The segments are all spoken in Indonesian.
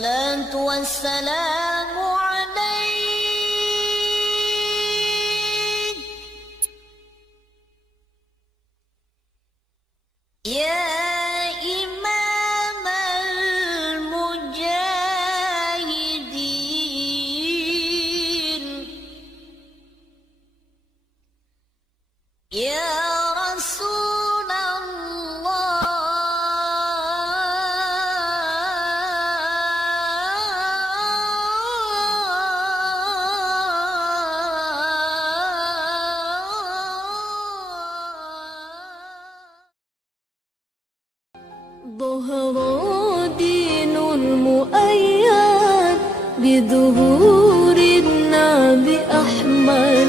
الصلاة والسلام عليك يا إمام المجاهدين يا رسول ظهر دين المؤيد بظهور النبي أحمد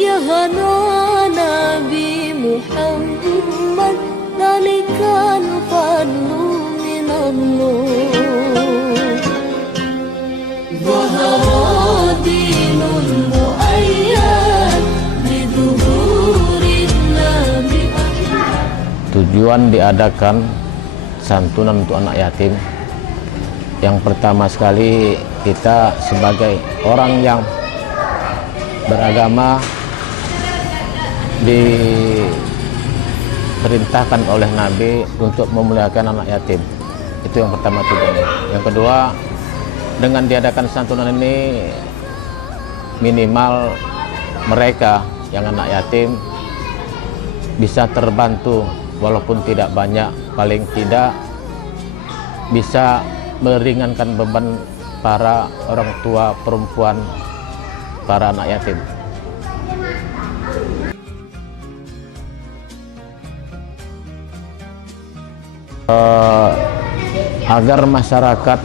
يا هنا نبي محمد ذلك الفضل من الله ظهر دين المؤيد بظهور النبي أحمد. Tujuan diadakan santunan untuk anak yatim, yang pertama sekali kita sebagai orang yang beragama diperintahkan oleh Nabi untuk memuliakan anak yatim. Itu yang pertama tujuannya. Yang kedua, dengan diadakan santunan ini minimal mereka yang anak yatim bisa terbantu walaupun tidak banyak, paling tidak bisa meringankan beban para orang tua perempuan, para anak yatim. Agar masyarakat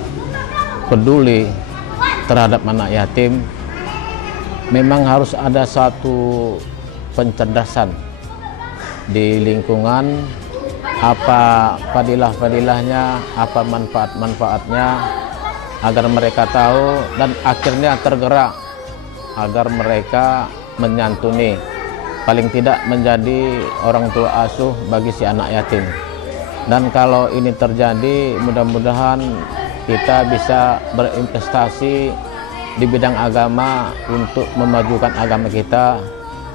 peduli terhadap anak yatim, memang harus ada satu pencerdasan di lingkungan, apa fadilah-fadilahnya, apa manfaat-manfaatnya, agar mereka tahu dan akhirnya tergerak agar mereka menyantuni, paling tidak menjadi orang tua asuh bagi si anak yatim. Dan kalau ini terjadi, mudah-mudahan kita bisa berinvestasi di bidang agama untuk memajukan agama kita.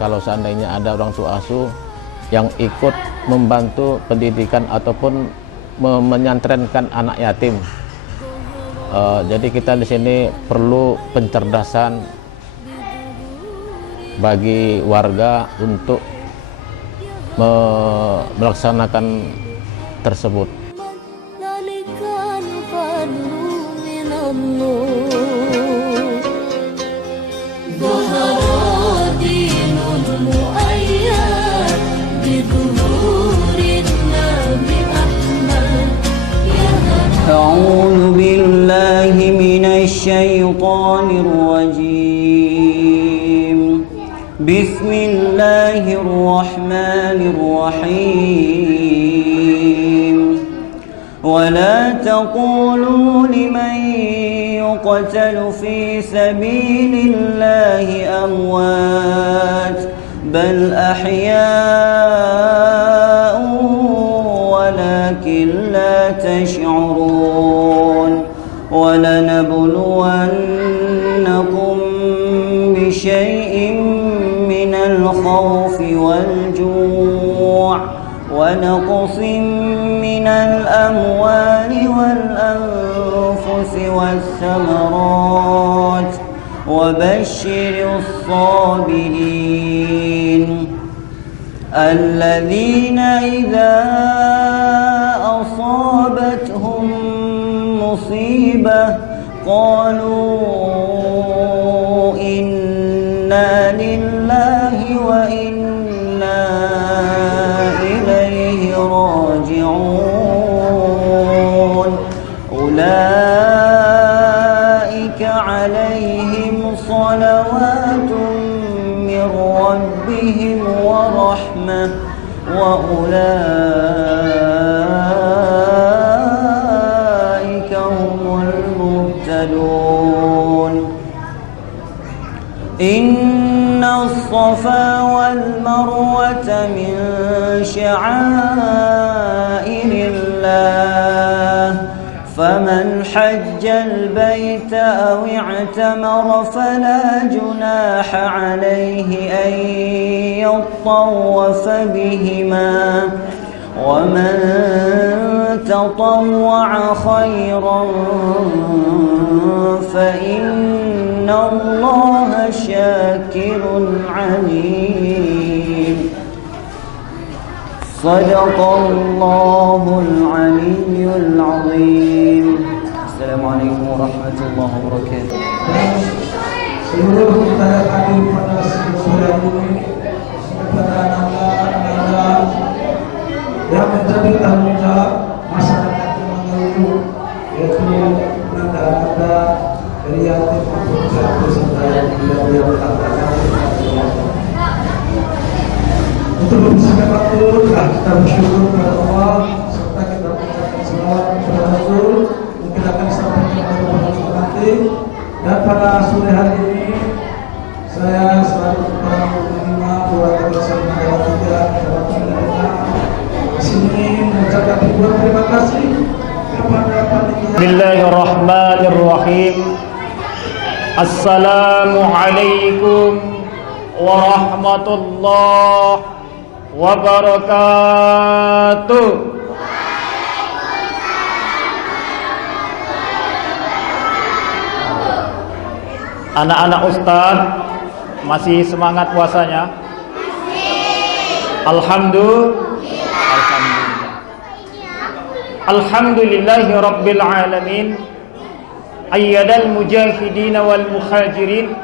Kalau seandainya ada orang tua asuh yang ikut membantu pendidikan ataupun menyantrenkan anak yatim. Jadi kita di sini perlu pencerdasan bagi warga untuk melaksanakan tersebut. أعوذ بالله من الشيطان الرجيم بسم الله الرحمن الرحيم ولا تقولوا لمن يقتل في سبيل الله أموات بل أحياء ولكن لا تشعرون ولنبلونكم بشيء من الخوف والجوع ونقص من الأموال والأنفس والثمرات وبشر الصابرين الذين إذا أصابتهم مصيبة قالوا إنا لله وإنا إليه راجعون أولئك عليهم صلوات من ربهم ورحمة وأولئك هم المهتدون إن الصفا والمروة من شعائر الله فمن حج البيت أو اعتمر فلا جناح عليه أن يطوف بهما ومن تطوع خيرا فإن الله شاكر عليم صدق الله العلي العظيم. Assalamualaikum warahmatullahi wabarakatuh. Seluruh kita yang hadir pada sebulan ini, kepada anak-anak yang menjadi tanggung jawab masyarakat yang mengeluh, yaitu anda dari yatim maupun piatu serta yang beliau katakan. Untuk bersama waktu kita bersyukur kepada Allah serta kita mengucapkan salawat kepada Rasul. Mungkin akan disampaikan kepada nanti. Dan pada sore hari ini saya selalu menerima keluarga bersama tiga di sini mengucapkan ribuan terima kasih kepada panitia. Bismillahirrahmanirrahim. Assalamualaikum warahmatullahi wabarakatuh. Anak-anak Ustadz masih semangat puasanya? Alhamdulillahi Rabbil Alamin. Ayyadal mujahidin wal muhajirin.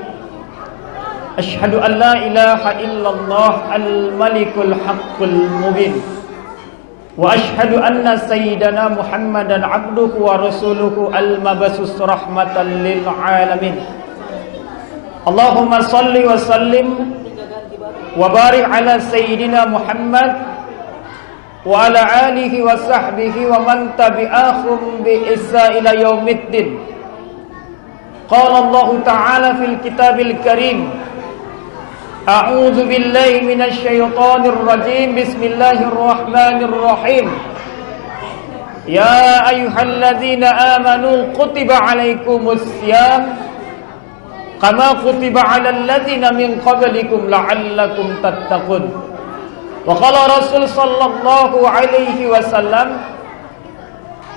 Ashhadu an la ilaha illallah al-malikul haqqul mubin. Wa ashhadu anna sayyidana Muhammadan abduhu wa rasuluhu al-mabasus rahmatan lil alamin. Allahumma salli wa sallim wa barik ala sayyidina Muhammad wa ala alihi wa sahbihi wa man tabi'ahum bi ihsan ila yaumiddin. Qala Allah ta'ala fil kitabil karim. A'udzu billahi minasy syaithanir rajim. Bismillahirrahmanirrahim. Ya ayyuhalladzina amanu kutiba alaikumus syiyam kama kutiba 'alal ladzina min qablikum la'allakum tattaqun. Wa qala Rasul sallallahu alaihi wasallam,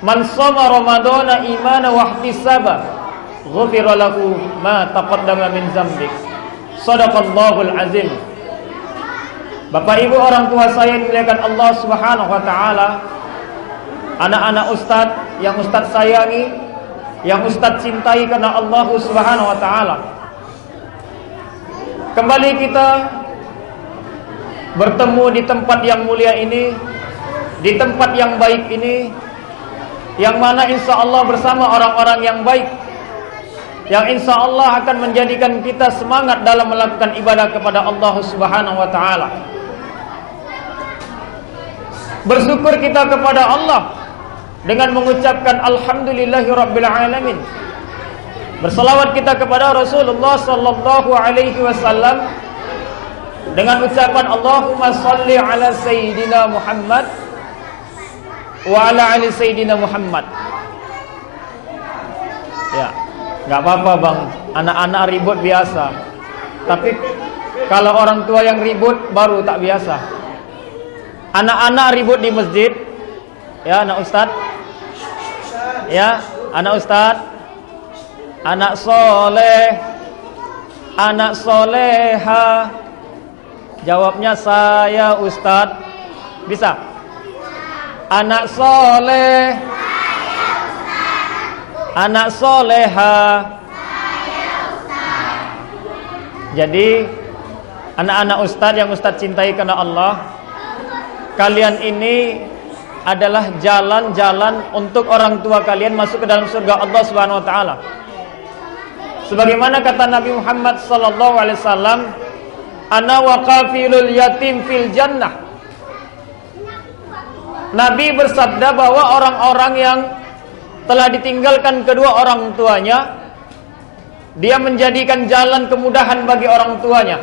man shoma ramadhana imanan wa ihtisaban ghufira lahu ma taqaddama min dzambih. Shadaqallahul azim. Bapak Ibu orang tua saya yang dimuliakan Allah Subhanahu wa taala, anak-anak Ustadz yang Ustadz sayangi, yang Ustadz cintai karena Allah Subhanahu wa taala. Kembali kita bertemu di tempat yang mulia ini, di tempat yang baik ini, yang mana insya Allah bersama orang-orang yang baik, yang insya Allah akan menjadikan kita semangat dalam melakukan ibadah kepada Allah Subhanahu wa taala. Bersyukur kita kepada Allah dengan mengucapkan alhamdulillahi rabbil alamin. Berselawat kita kepada Rasulullah sallallahu alaihi wasallam dengan ucapan Allahumma salli ala sayyidina Muhammad wa ala ali sayyidina Muhammad. Ya, enggak apa-apa Bang, anak-anak ribut biasa. Tapi kalau orang tua yang ribut baru tak biasa. Anak-anak ribut di masjid, ya anak Ustadz, ya anak Ustadz, anak soleh, anak soleha. Jawabnya saya Ustadz. Bisa? Anak soleh, anak soleha. Jadi anak-anak Ustadz yang Ustadz cintai karena Allah, kalian ini adalah jalan-jalan untuk orang tua kalian masuk ke dalam surga Allah Subhanahu wa taala. Sebagaimana kata Nabi Muhammad sallallahu alaihi wasallam, ana wa kafilul yatim fil jannah. Nabi bersabda bahwa orang-orang yang telah ditinggalkan kedua orang tuanya, dia menjadikan jalan kemudahan bagi orang tuanya.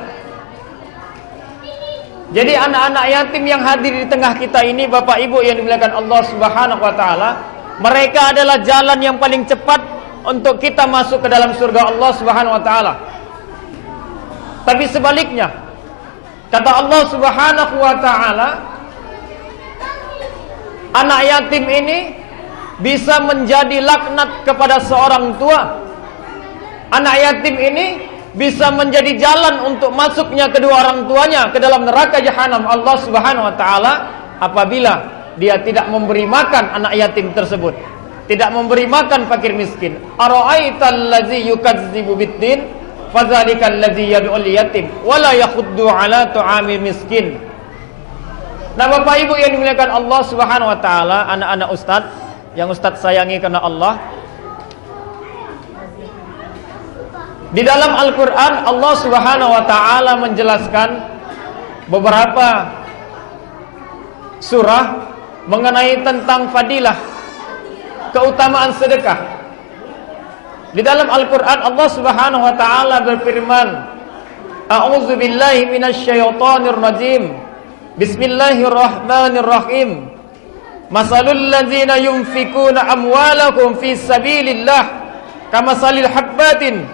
Jadi anak-anak yatim yang hadir di tengah kita ini, Bapak Ibu yang dimuliakan Allah Subhanahu wa taala, Mereka adalah jalan yang paling cepat untuk kita masuk ke dalam surga Allah Subhanahu wa taala. Tapi sebaliknya, kata Allah Subhanahu wa taala, anak yatim ini bisa menjadi laknat kepada seorang tua. Anak yatim ini bisa menjadi jalan untuk masuknya kedua orang tuanya ke dalam neraka jahanam Allah Subhanahu wa taala apabila dia tidak memberi makan anak yatim tersebut, tidak memberi makan fakir miskin. Ara'aital ladzi yukadzibu biddin fadzalikal ladzi yad'ul yatim wala yakhuddu ala tu'amil miskin. Nah, Bapak Ibu yang dimuliakan Allah Subhanahu wa taala, anak-anak ustaz yang ustaz sayangi karena Allah, di dalam Al-Qur'an Allah Subhanahu wa taala menjelaskan beberapa surah mengenai tentang fadilah, keutamaan sedekah. Di dalam Al-Qur'an Allah Subhanahu wa taala berfirman, A'udzu billahi minasyaitonir rajim. Bismillahirrahmanirrahim. Masalul ladzina yunfikuna amwalakum fi sabilillah kamasalil habbatin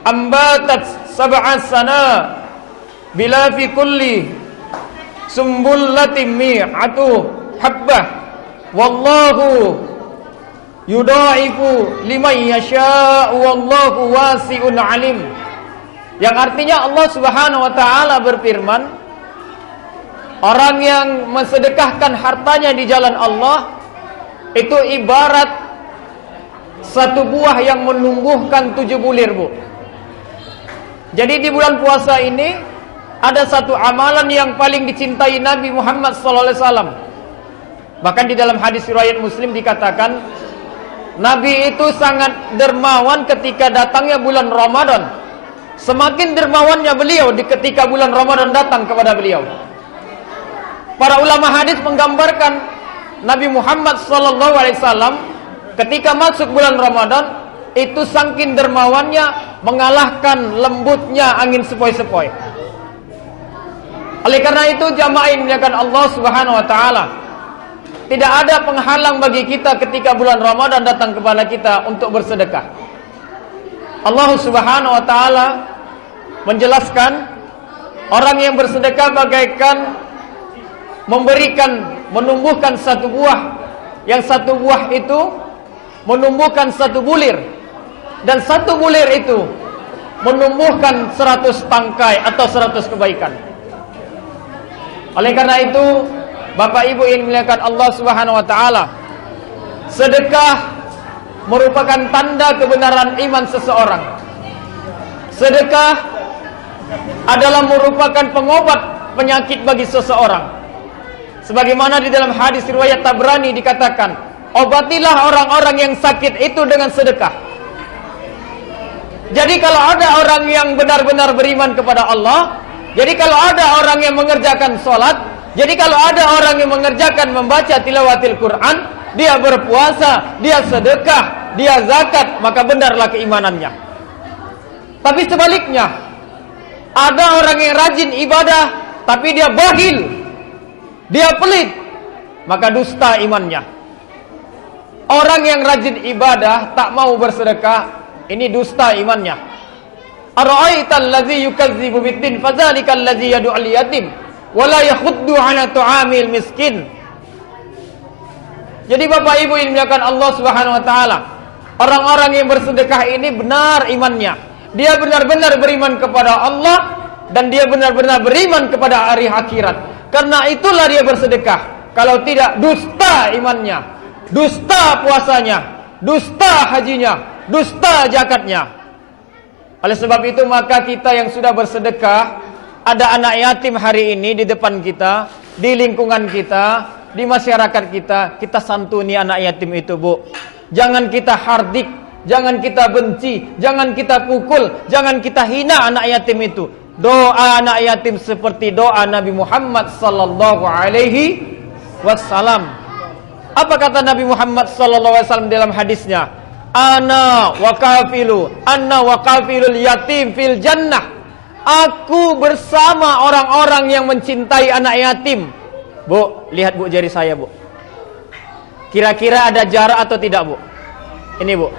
ambatat sab'a sana bila fi kulli sumbullatin mi'atu habbah wallahu yudaifu liman yasha'u wallahu wasi'un alim. Yang artinya Allah Subhanahu wa taala berfirman, orang yang mensedekahkan hartanya di jalan Allah itu ibarat satu buah yang menumbuhkan 7 bulir, Bu. Jadi di bulan puasa ini ada satu amalan yang paling dicintai Nabi Muhammad SAW. Bahkan di dalam hadis riwayat Muslim dikatakan, Nabi itu sangat dermawan ketika datangnya bulan Ramadan. Semakin dermawannya beliau ketika bulan Ramadan datang kepada beliau. Para ulama hadis menggambarkan Nabi Muhammad SAW ketika masuk bulan Ramadan itu saking dermawannya mengalahkan lembutnya angin sepoi-sepoi. Oleh karena itu jamaah yang dimuliakan Allah Subhanahu wa taala, tidak ada penghalang bagi kita ketika bulan Ramadan datang kepada kita untuk bersedekah. Allah Subhanahu wa taala menjelaskan orang yang bersedekah bagaikan menumbuhkan satu buah, yang satu buah itu menumbuhkan satu bulir, dan satu bulir itu menumbuhkan 100 tangkai atau 100 kebaikan. Oleh karena itu Bapak Ibu yang dimuliakan Allah Subhanahu wa taala, sedekah merupakan tanda kebenaran iman seseorang. Sedekah adalah merupakan pengobat penyakit bagi seseorang. Sebagaimana di dalam hadis riwayat Tabrani dikatakan, obatilah orang-orang yang sakit itu dengan sedekah. Jadi kalau ada orang yang benar-benar beriman kepada Allah, jadi kalau ada orang yang mengerjakan sholat, jadi kalau ada orang yang mengerjakan membaca tilawatil Quran, dia berpuasa, dia sedekah, dia zakat, maka benarlah keimanannya. Tapi sebaliknya, ada orang yang rajin ibadah, tapi dia bakhil, dia pelit, maka dusta imannya. Orang yang rajin ibadah, tak mau bersedekah, ini dusta imannya. Ara'aital ladzi yukadzibu biddin fadzalikal ladzi yad'ul yatim wala yakhuddu ala tu'amil miskin. Jadi Bapak Ibu yang dimuliakan Allah Subhanahu wa taala, orang-orang yang bersedekah ini benar imannya. Dia benar-benar beriman kepada Allah dan dia benar-benar beriman kepada hari akhirat. Karena itulah dia bersedekah. Kalau tidak, dusta imannya, dusta puasanya, dusta hajinya, dusta zakatnya. Oleh sebab itu maka kita yang sudah bersedekah, ada anak yatim hari ini di depan kita, di lingkungan kita, di masyarakat kita, kita santuni anak yatim itu, Bu. Jangan kita hardik, jangan kita benci, jangan kita pukul, jangan kita hina anak yatim itu. Doa anak yatim seperti doa Nabi Muhammad sallallahu alaihi wasallam. Apa kata Nabi Muhammad sallallahu alaihi wasallam dalam hadisnya? Anna wa kafilul yatim fil jannah. Aku bersama orang-orang yang mencintai anak yatim. Bu, lihat Bu jari saya, Bu. Kira-kira ada jarak atau tidak, Bu? Ini, Bu.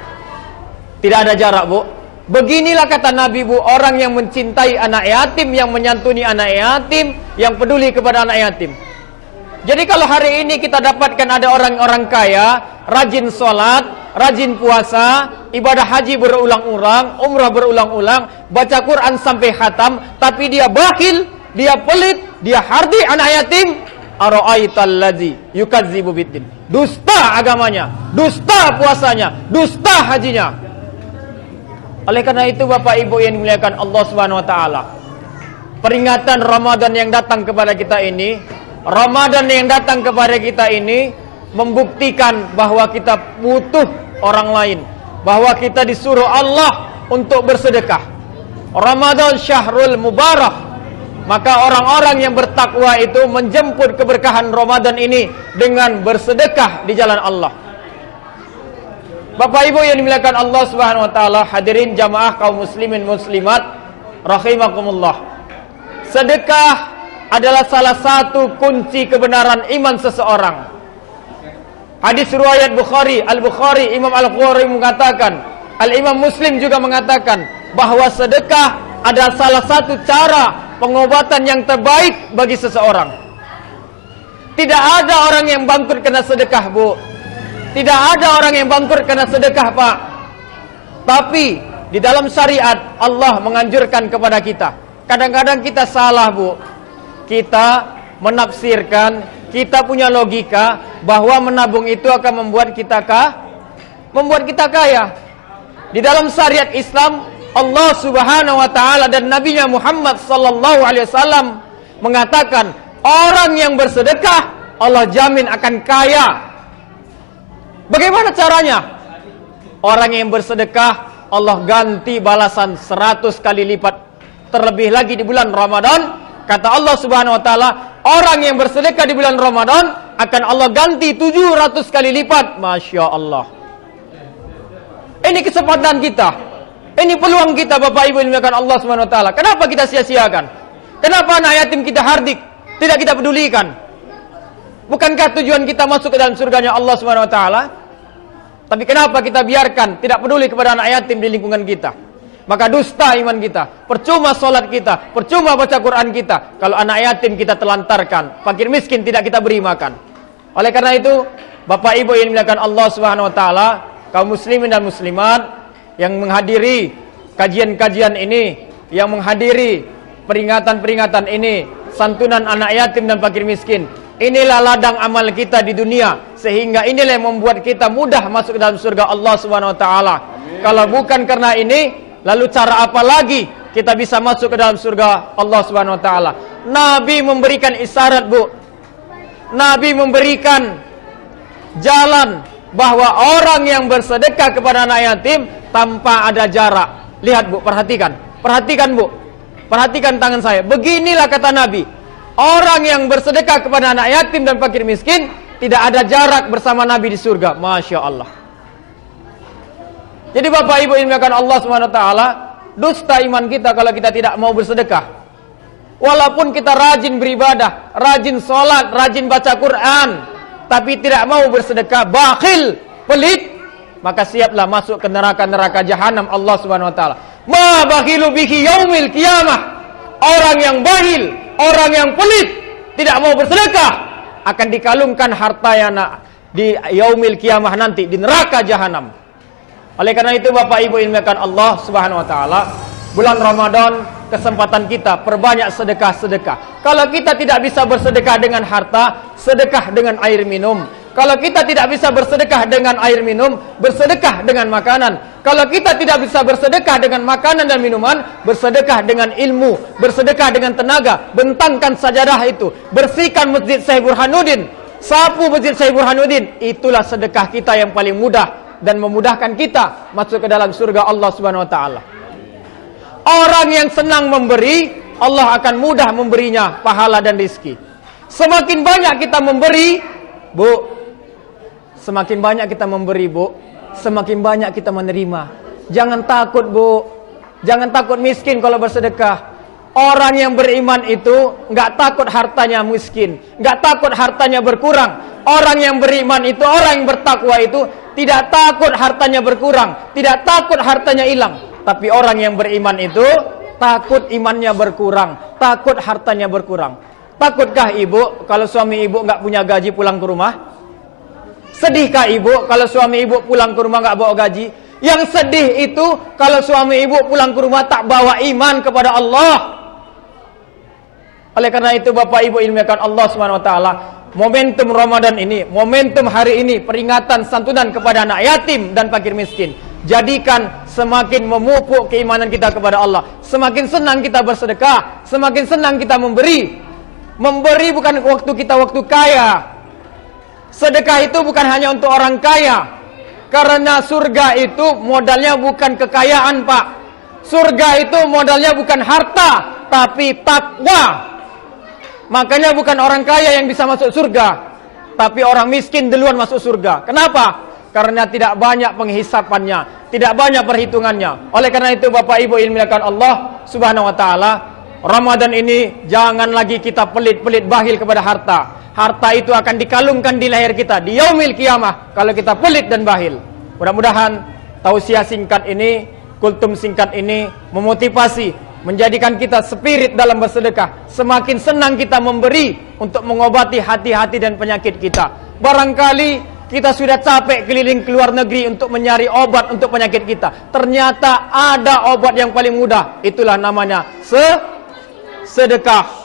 Tidak ada jarak, Bu. Beginilah kata Nabi, Bu, orang yang mencintai anak yatim, yang menyantuni anak yatim, yang peduli kepada anak yatim. Jadi kalau hari ini kita dapatkan ada orang-orang kaya, rajin sholat, rajin puasa, ibadah haji berulang-ulang, umrah berulang-ulang, baca Quran sampai khatam, tapi dia bakhil, dia pelit, dia hardi anak yatim, ara'aital ladzi yukadzibu biddin. Dusta agamanya, dusta puasanya, dusta hajinya. Oleh karena itu Bapak Ibu yang dimuliakan Allah Subhanahu wa taala, peringatan Ramadan yang datang kepada kita ini, membuktikan bahwa kita butuh orang lain, bahwa kita disuruh Allah untuk bersedekah. Ramadan syahrul mubarak. Maka orang-orang yang bertakwa itu menjemput keberkahan Ramadan ini dengan bersedekah di jalan Allah. Bapak Ibu yang dimuliakan Allah Subhanahu wa taala, hadirin jamaah kaum muslimin muslimat rahimakumullah. Sedekah adalah salah satu kunci kebenaran iman seseorang. Hadis riwayat Bukhari, Al-Bukhari, Imam Al-Bukhari mengatakan, Al-Imam Muslim juga mengatakan bahwa sedekah adalah salah satu cara pengobatan yang terbaik bagi seseorang. Tidak ada orang yang bangkrut karena sedekah, Bu. Tidak ada orang yang bangkrut karena sedekah, Pak. Tapi di dalam syariat Allah menganjurkan kepada kita. Kadang-kadang kita salah, Bu. Kita menafsirkan, kita punya logika bahwa menabung itu akan membuat kita kaya. Di dalam syariat Islam, Allah Subhanahu wa taala dan Nabi-Nya Muhammad sallallahu alaihi wasallam mengatakan, orang yang bersedekah Allah jamin akan kaya. Bagaimana caranya? Orang yang bersedekah Allah ganti balasan 100 kali lipat. Terlebih lagi di bulan Ramadan, kata Allah Subhanahu wa taala, orang yang bersedekah di bulan Ramadan akan Allah ganti 700 kali lipat. Masya Allah. Ini kesempatan kita. Ini peluang kita, Bapak Ibu yang dimuliakan Allah Subhanahu wa taala. Kenapa kita sia-siakan? Kenapa anak yatim kita hardik, tidak kita pedulikan? Bukankah tujuan kita masuk ke dalam surganya Allah Subhanahu wa taala? Tapi kenapa kita biarkan, tidak peduli kepada anak yatim di lingkungan kita? Maka dusta iman kita, percuma sholat kita, percuma baca Quran kita, kalau anak yatim kita telantarkan, fakir miskin tidak kita beri makan. Oleh karena itu, Bapak Ibu yang dimuliakan Allah Subhanahu wa taala, kaum muslimin dan muslimat yang menghadiri kajian-kajian ini, yang menghadiri peringatan-peringatan ini, santunan anak yatim dan fakir miskin, inilah ladang amal kita di dunia, sehingga inilah yang membuat kita mudah masuk ke dalam surga Allah Subhanahu wa taala. Kalau bukan karena ini, lalu cara apa lagi kita bisa masuk ke dalam surga Allah Subhanahu wa taala? Nabi memberikan isyarat, Bu. Nabi memberikan jalan bahwa orang yang bersedekah kepada anak yatim tanpa ada jarak. Lihat, Bu, perhatikan. Perhatikan, Bu. Perhatikan tangan saya. Beginilah kata Nabi, orang yang bersedekah kepada anak yatim dan fakir miskin tidak ada jarak bersama Nabi di surga. Masya Allah. Jadi Bapak Ibu yang dimuliakan Allah Subhanahu wa taala, dusta iman kita kalau kita tidak mau bersedekah. Walaupun kita rajin beribadah, rajin sholat, rajin baca Quran, tapi tidak mau bersedekah, bakhil, pelit, maka siaplah masuk ke neraka-neraka jahanam Allah Subhanahu wa taala. Ma bakhilu bihi yaumil qiyamah. Orang yang bakhil, orang yang pelit, tidak mau bersedekah, akan dikalungkan hartanya di yaumil qiyamah nanti di neraka jahanam. Oleh karena itu Bapak Ibu yang dimuliakan Allah Subhanahu wa taala, bulan Ramadan kesempatan kita perbanyak sedekah-sedekah. Kalau kita tidak bisa bersedekah dengan harta, sedekah dengan air minum. Kalau kita tidak bisa bersedekah dengan air minum, bersedekah dengan makanan. Kalau kita tidak bisa bersedekah dengan makanan dan minuman, bersedekah dengan ilmu, bersedekah dengan tenaga. Bentangkan sajadah itu, bersihkan Masjid Syekh Burhanuddin, sapu Masjid Syekh Burhanuddin. Itulah sedekah kita yang paling mudah dan memudahkan kita masuk ke dalam surga Allah Subhanahu wa taala. Orang yang senang memberi, Allah akan mudah memberinya pahala dan rizki. Semakin banyak kita memberi, Bu, semakin banyak kita memberi, Bu, semakin banyak kita menerima. Jangan takut, Bu. Jangan takut miskin kalau bersedekah. Orang yang beriman itu nggak takut hartanya miskin, nggak takut hartanya berkurang. Orang yang beriman itu, orang yang bertakwa itu tidak takut hartanya berkurang, tidak takut hartanya hilang. Tapi orang yang beriman itu takut imannya berkurang, takut hartanya berkurang. Takutkah ibu kalau suami ibu nggak punya gaji pulang ke rumah? Sedihkah ibu kalau suami ibu pulang ke rumah nggak bawa gaji? Yang sedih itu kalau suami ibu pulang ke rumah tak bawa iman kepada Allah. Oleh karena itu Bapak Ibu ilmukan Allah Subhanahu wa taala, momentum Ramadan ini, momentum hari ini peringatan santunan kepada anak yatim dan fakir miskin. Jadikan semakin memupuk keimanan kita kepada Allah. Semakin senang kita bersedekah, semakin senang kita memberi. Memberi bukan waktu kita waktu kaya. Sedekah itu bukan hanya untuk orang kaya. Karena surga itu modalnya bukan kekayaan, Pak. Surga itu modalnya bukan harta, tapi takwa. Makanya bukan orang kaya yang bisa masuk surga, tapi orang miskin duluan masuk surga. Kenapa? Karena tidak banyak penghisapannya, tidak banyak perhitungannya. Oleh karena itu Bapak Ibu ilmukan Allah Subhanahu wa taala, Ramadan ini jangan lagi kita pelit-pelit bakhil kepada harta. Harta itu akan dikalungkan di leher kita di yaumil kiamah kalau kita pelit dan bakhil. Mudah-mudahan tausiah singkat ini, kultum singkat ini memotivasi, menjadikan kita spirit dalam bersedekah. Semakin senang kita memberi untuk mengobati hati-hati dan penyakit kita. Barangkali kita sudah capek keliling ke luar negeri untuk mencari obat untuk penyakit kita. Ternyata ada obat yang paling mudah. Itulah namanya sedekah.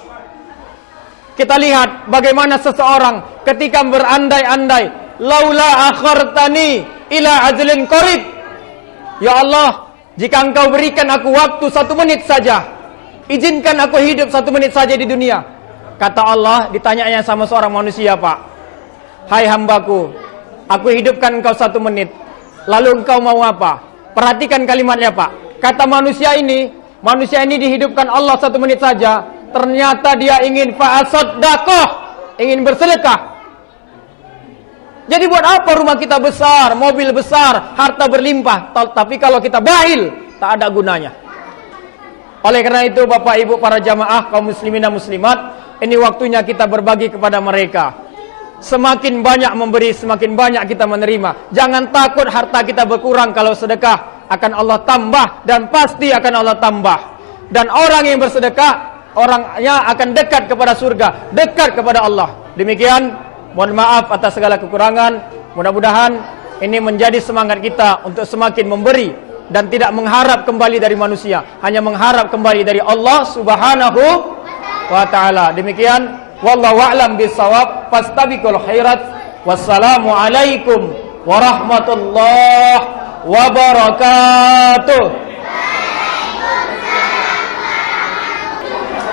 Kita lihat bagaimana seseorang ketika berandai-andai, laula akhartani ila ajlin qarib. Ya Allah, jika engkau berikan aku waktu 1 menit saja, izinkan aku hidup 1 menit saja di dunia. Kata Allah, ditanyanya sama seorang manusia, Pak, hai hambaku, aku hidupkan engkau 1 menit, lalu engkau mau apa? Perhatikan kalimatnya, Pak. Kata manusia ini dihidupkan Allah 1 menit saja. Ternyata dia ingin fa'asaddaqah, ingin bersedekah. Jadi buat apa rumah kita besar, mobil besar, harta berlimpah, tapi kalau kita bakhil, tak ada gunanya. Oleh karena itu Bapak Ibu para jamaah kaum muslimin dan muslimat, ini waktunya kita berbagi kepada mereka. Semakin banyak memberi, semakin banyak kita menerima. Jangan takut harta kita berkurang kalau sedekah, akan Allah tambah dan pasti akan Allah tambah. Dan orang yang bersedekah, orangnya akan dekat kepada surga, dekat kepada Allah. Demikian, mohon maaf atas segala kekurangan. Mudah-mudahan ini menjadi semangat kita untuk semakin memberi dan tidak mengharap kembali dari manusia, hanya mengharap kembali dari Allah Subhanahu wa taala. Demikian, wallahu a'lam bissawab. Fastabiqul khairat. Wassalamu alaikum warahmatullahi wabarakatuh.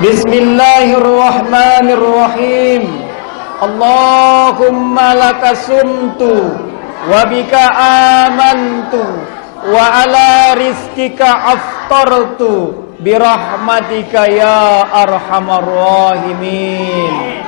Bismillahirrahmanirrahim. Allahumma laka sumtu wa bika amantu wa ala rizkika aftartu birahmatika ya arhamar rahimin.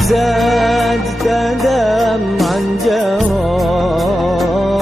زادت دمعا جرى